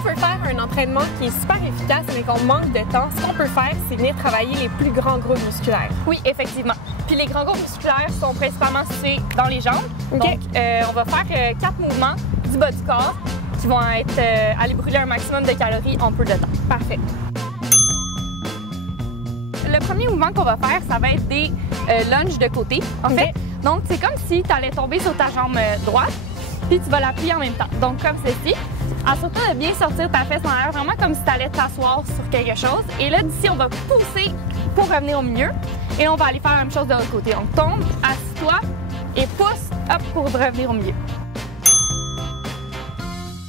on veut faire un entraînement qui est super efficace mais qu'on manque de temps, ce qu'on peut faire, c'est venir travailler les plus grands groupes musculaires. Oui, effectivement. Puis les grands groupes musculaires sont principalement situés dans les jambes. OK. Donc, on va faire 4 mouvements du bas du corps qui vont être aller brûler un maximum de calories en peu de temps. Parfait. Le premier mouvement qu'on va faire, ça va être des lunges de côté, en fait. Donc, c'est comme si tu allais tomber sur ta jambe droite, puis tu vas la plier en même temps. Donc, comme ceci. Assure-toi de bien sortir ta fesse en arrière, vraiment comme si tu allais t'asseoir sur quelque chose. Et là, d'ici, on va pousser pour revenir au milieu. Et là, on va aller faire la même chose de l'autre côté. Donc, tombe, assis-toi et pousse, hop, pour revenir au milieu.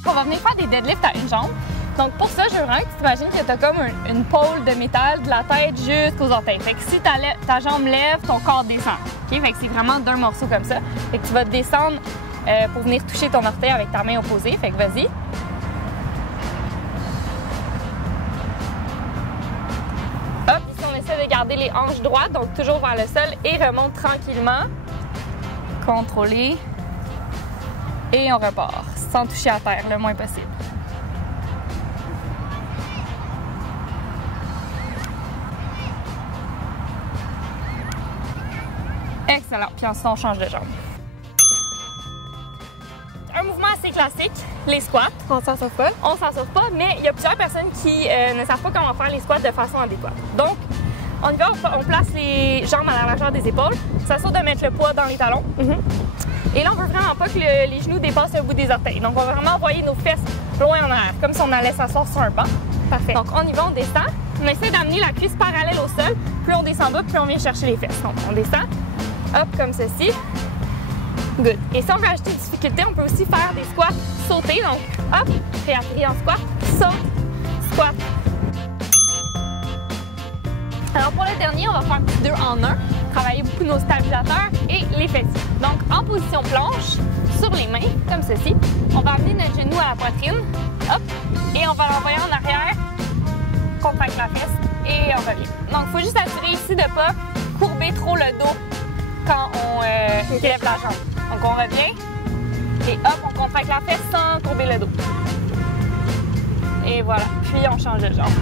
On va venir faire des deadlifts à une jambe. Donc, pour ça, je veux vraiment que tu t'imagines que tu as comme une pôle de métal de la tête jusqu'aux orteils. Fait que si ta jambe lève, ton corps descend. OK? Fait que c'est vraiment d'un morceau comme ça. Fait que tu vas descendre pour venir toucher ton orteil avec ta main opposée. Fait que vas-y. Hop, ici on essaie de garder les hanches droites, donc toujours vers le sol et remonte tranquillement. Contrôler. Et on repart, sans toucher à terre le moins possible. Excellent. Puis ensuite, on change de jambe. Un mouvement assez classique, les squats. On s'en sauve pas. On s'en sauve pas, mais il y a plusieurs personnes qui ne savent pas comment faire les squats de façon adéquate. Donc, on y va, on place les jambes à la largeur des épaules. Ça s'assure de mettre le poids dans les talons. Et là, on veut vraiment pas que les genoux dépassent le bout des orteils. Donc, on va vraiment envoyer nos fesses loin en arrière, comme si on allait s'asseoir sur un banc. Parfait. Donc, on y va, on descend. On essaie d'amener la cuisse parallèle au sol. Plus on descend bas, plus on vient chercher les fesses. Donc, on descend. Hop, comme ceci. Good. Et si on veut ajouter une difficulté, on peut aussi faire des squats sautés. Donc, hop, réatterrir en squat, saute, squat. Alors, pour le dernier, on va faire 2 en 1. Travailler beaucoup nos stabilisateurs et les fessiers. Donc, en position planche, sur les mains, comme ceci. On va amener notre genou à la poitrine. Hop. Et on va l'envoyer en arrière. Contracte la fesse et on revient. Donc, il faut juste assurer ici de ne pas courber trop le dos quand on lève la jambe. Donc, on revient et hop, on contracte la fesse sans courber le dos. Et voilà. Puis, on change de jambe.